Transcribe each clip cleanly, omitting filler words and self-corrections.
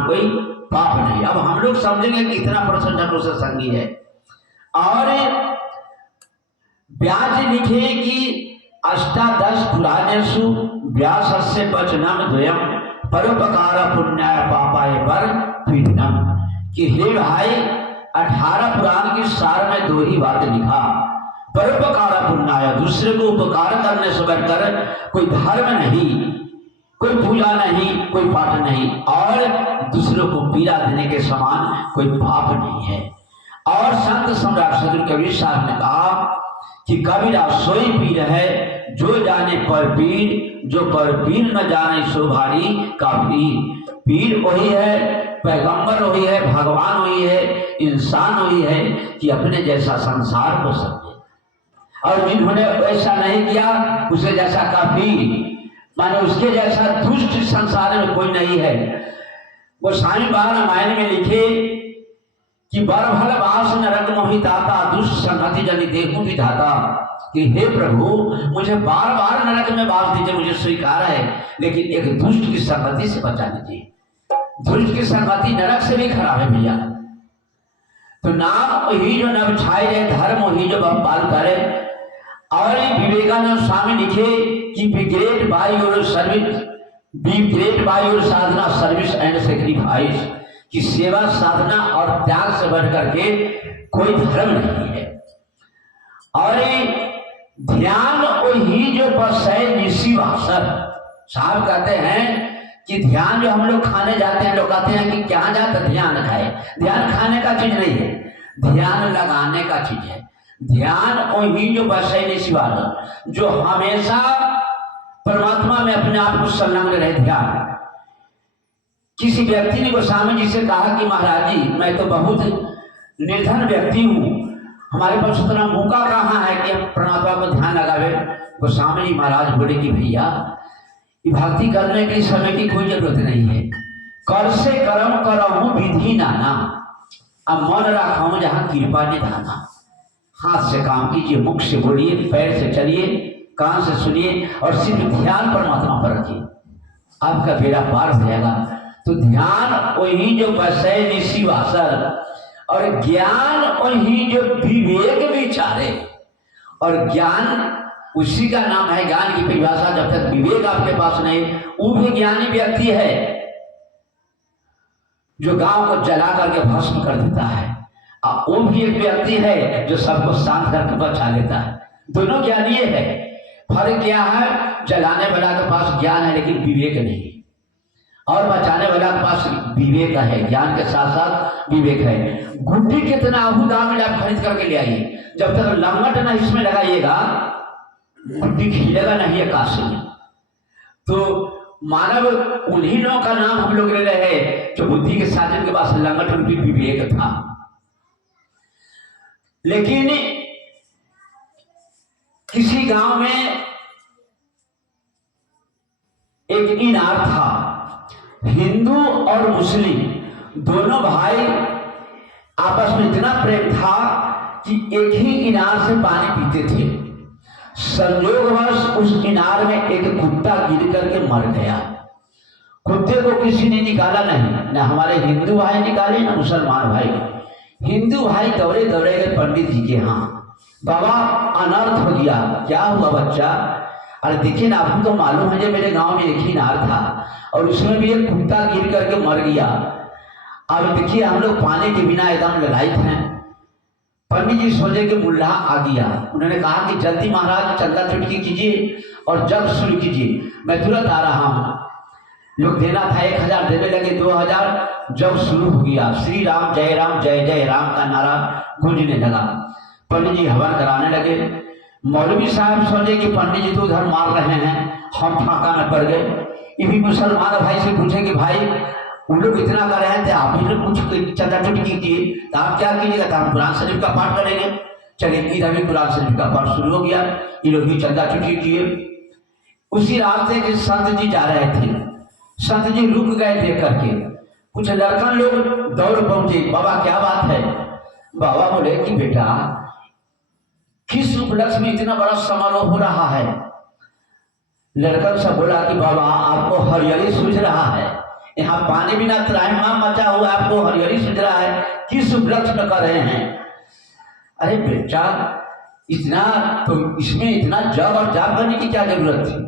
कोई पाप नहीं। अब हम लोग समझेंगे कि इतना परसेंट उसे संगी है। और व्याज लिखे कि अष्टादश पुराणेषु व्यासस्य वचनम द्वयम परोपकार पुण्याय पापाय पर पीडनम, कि हे भाई 18 पुराण की सार में 2 ही बात लिखा, परोपकार पुण्याय, दूसरे को उपकार करने से बढ़कर कोई धर्म नहीं, कोई पूजा नहीं, कोई पाठ नहीं, और दूसरों को पीड़ा देने के समान कोई पाप नहीं है। और संत सम्राट सदगुरु कबीर साहब ने कहा कि कबीरा सोई पीर है जो जाने पर पीर, जो पर पीर न जाने सो भारी का पीर। पीर वही है, पैगंबर वही है, भगवान वही है, इंसान वही है कि अपने जैसा संसार को समझे। और जिन्होंने ऐसा नहीं किया उसे जैसा काफिर, माने उसके जैसा दुष्ट संसार में कोई नहीं है। गोस्वामी बाबा रामायण में लिखे कि बरभल वास नरक मोहि दाता, दुष्ट संगति जनि देखूं विधाता, कि हे प्रभु मुझे बार बार नरक में वास दीजिए, मुझे स्वीकार है, लेकिन एक दुष्ट की संगति से बचा दीजिए। दुष्ट की संगति नरक से भी खराब है भैया। तो नाम वही जो नभ छाए रहे, धर्म वही जो बपाल करे। और विवेकानंद स्वामी लिखे कि be great by your service, be great by your Sadhana service and sacrifice, कि सेवा साधना और त्याग से बढ़ करके कोई धर्म नहीं है। और ध्यान वही जो बसे निशी वासर, साहब कहते हैं कि ध्यान जो हम लोग खाने जाते हैं, लोग कहते हैं कि क्या जाता ध्यान खाए, ध्यान खाने का चीज नहीं है, ध्यान लगाने का चीज है। ध्यान वही जो बसे निशी वासर, जो हमेशा परमात्मा में अपने आप को संलग्न रहे। ध्यान किसी व्यक्ति ने गोस्वामी जी से कहा कि महाराज जी मैं तो बहुत निर्धन व्यक्ति हूँ, हमारे पास उतना मौका कहाँ है कि हम परमात्मा को ध्यान लगावे। गोस्वामी जी महाराज बोले कि भैया भक्ति करने के लिए समय की कोई जरूरत नहीं है, कर से कर्म करहूं विधि नाना, अब मन रखाऊं जहाँ कृपा निधाना। हाथ से काम कीजिए, मुख से बोलिए, पैर से चलिए, कान से सुनिए, और सिर्फ ध्यान परमात्मा पर रखिए, आपका बेड़ा पार हो जाएगा। तो ध्यान वही जो बसे निशी वासर, और ज्ञान वही जो विवेक विचारे। और ज्ञान उसी का नाम है, ज्ञान की परिभाषा, जब तक विवेक आपके पास नहीं, वो भी ज्ञानी व्यक्ति है जो गांव को जला करके भस्म कर देता है, और वो भी एक व्यक्ति है जो सबको शांत करके बचा लेता है। दोनों ज्ञानी है। फर्क क्या है, जलाने वाला के पास ज्ञान है लेकिन विवेक नहीं, और बचाने वाला के पास विवेक है, ज्ञान के साथ साथ विवेक है। गुड्डी कितना आहू दाम में आप खरीद करके ले आइए, जब तक लंगट ना इसमें लगाइएगा गुड्डी खिलेगा नहीं आकाश में। तो मानव उन्हीं लोगों का नाम हम लोग ले रहे हैं जो बुद्धि के साथ जिनके पास लंगट उनकी विवेक था। लेकिन किसी गांव में एक इनार था, हिंदू और मुस्लिम दोनों भाई आपस में इतना प्रेम था कि एक ही इनार से पानी पीते थे। संयोगवश उस इनार में एक कुत्ता गिर करके मर गया। कुत्ते को किसी ने निकाला नहीं, न हमारे हिंदू भाई निकाले न मुसलमान भाई। हिंदू भाई दौड़े दौड़े गए पंडित जी के यहाँ, बाबा अनर्थ हो गया, क्या हुआ बच्चा? अरे देखिए ना, आपको तो मालूम है जो मेरे गांव में एक ही इनार था और उसमें भी एक कुत्ता गिर करके मर गया। अब देखिए हम लोग पानी के बिना एकदम ललायत हैं। पंडित जी सोचे कि मुल्ला आ गया। उन्होंने कहा कि जल्दी महाराज चंदा चुटकी कीजिए और जग शुरू कीजिए, मैं तुरंत आ रहा हूँ। लोग देना था 1000 देने लगे, 2000। जब शुरू हो गया, श्री राम जय राम का नारा गूंजने लगा। पंडित जी हवन कराने लगे। मौलवी साहब सोचे कि पंडित जी तो उधर मार रहे हैं, हम फाका में पड़ गए। ये भी मुसलमान भाई से पूछे कि भाई उन लोग इतना कर रहे थे, आप भी कुछ चंदा चुटकी कीजिए। तो आप क्या कीजिएगा? तो हम कुरान शरीफ का पाठ करेंगे। चलिए इधर भी कुरान शरीफ का पाठ शुरू हो गया, ये लोग भी चंदा चुटकी किए। उसी रास्ते के संत जी जा रहे थे, संत जी रुक गए देख करके। कुछ लड़कन लोग दौड़ पहुंचे, बाबा क्या बात है? बाबा बोले कि बेटा किस उपलक्ष्य में इतना बड़ा समारोह हो रहा है? लड़कन से बोला कि बाबा आपको हरियाली सूझ रहा है, यहाँ पानी बिना त्राहिमाम मचा हुआ, आपको हरिहरी सुझ रहा है, किस वृक्ष में कर रहे हैं? अरे बेटा, इतना तो इसमें इतना जग और जाप करने की क्या जरूरत थी?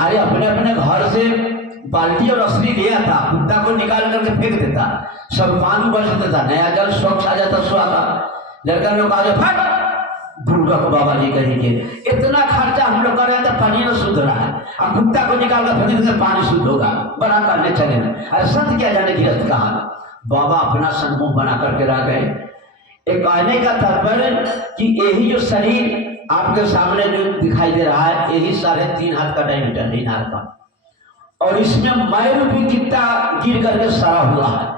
अरे अपने अपने घर से बाल्टी और असली लिया था, कुत्ता को निकाल करके फेंक देता, सब पानी बच देता, नया जल स्वच्छ आ जाता, स्वादा। लड़का लोग आगे फट बुढ़क बाबा जी कहेंगे, इतना खर्चा हम लोग कर रहे हैं तो पानी न शुद्ध रहा है, अब कुत्ता को निकाल कर फेंक देते पानी शुद्ध होगा, बना करने चले ना। अरे संत क्या जाने गिरफ्त कहा, बाबा अपना सन्मुख बना करके रह गए। एक कहने का तात्पर्य कि यही जो शरीर आपके सामने जो दिखाई दे रहा है, यही 3.5 हाथ का डायमीटर है इनार का, और इसमें मैं रूपी कुत्ता गिर करके सड़ा हुआ है,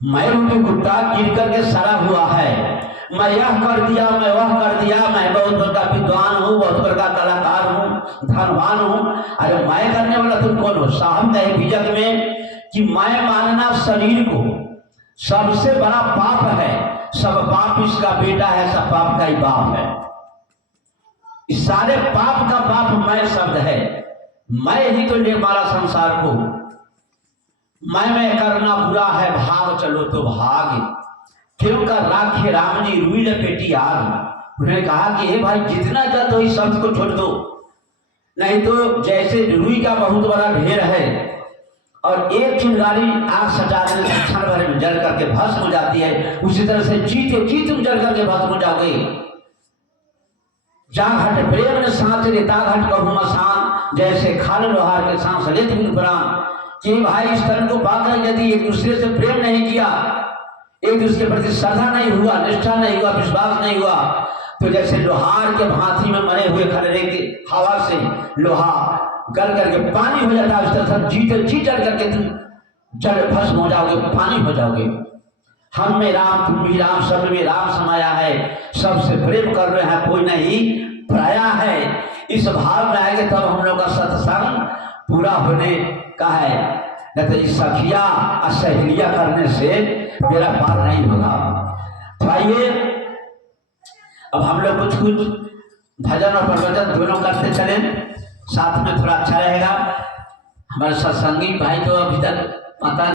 मैं रूपी कुत्ता गिर करके सड़ा हुआ है। मैं यह कर दिया, मैं वह कर दिया, मैं बहुत बड़ा विद्वान हूँ, बहुत बड़ा कलाकार हूँ, धनवान हूँ। अरे मैं करने वाला तुम कौन हो? साहब कहे बीजक में कि मैं मानना शरीर को सबसे बड़ा पाप है, सब पाप इसका बेटा है, सब पाप का ही बाप है। इस सारे पाप का बाप मैं शब्द है, मैं ही तो ले मारा संसार को। मैं करना बुरा है, भाग चलो तो भाग, क्यों कर राखे राम जी रुई लपेटी आग। उन्होंने कहा कि हे भाई, जितना जल्द हो इस शब्द को छोड़ दो, नहीं तो जैसे रुई का बहुत बड़ा ढेर है और एक चिंगारी आग सजा देने से क्षण भर में जल करके भस्म हो जाती है, उसी तरह से जीते जी तुम जल करके भस्म हो जाओगे। जा घट प्रेम ने सांस लेता घट कहूँ मसान, जैसे खाल लोहार के सांस लेते बिन प्राण। कि भाई इस तरह को पाकर यदि एक दूसरे से प्रेम नहीं किया, एक दूसरे के प्रति श्रद्धा नहीं हुआ, निष्ठा नहीं हुआ, विश्वास नहीं हुआ, तो जैसे लोहार के भांति में मरे हुए खलरे की हवा से लोहा गल करके पानी हो जाता है, उस तरह जीते जी जल करके तुम जल भस्म हो जाओगे, पानी हो जाओगे। हम में राम, तुम भी राम, सब में राम समाया है, सबसे प्रेम कर रहे हैं, कोई नहीं पराया है। इस भाव में आएंगे तब हम लोग का सत्संग पूरा होने का है, न तो इस सखिया और सहेलिया करने से मेरा पार नहीं होगा। तो आइए अब हम लोग कुछ भजन और प्रवचन दोनों करते चले, साथ में थोड़ा अच्छा रहेगा। हमारे सत्संगी भाई तो अभी तक पता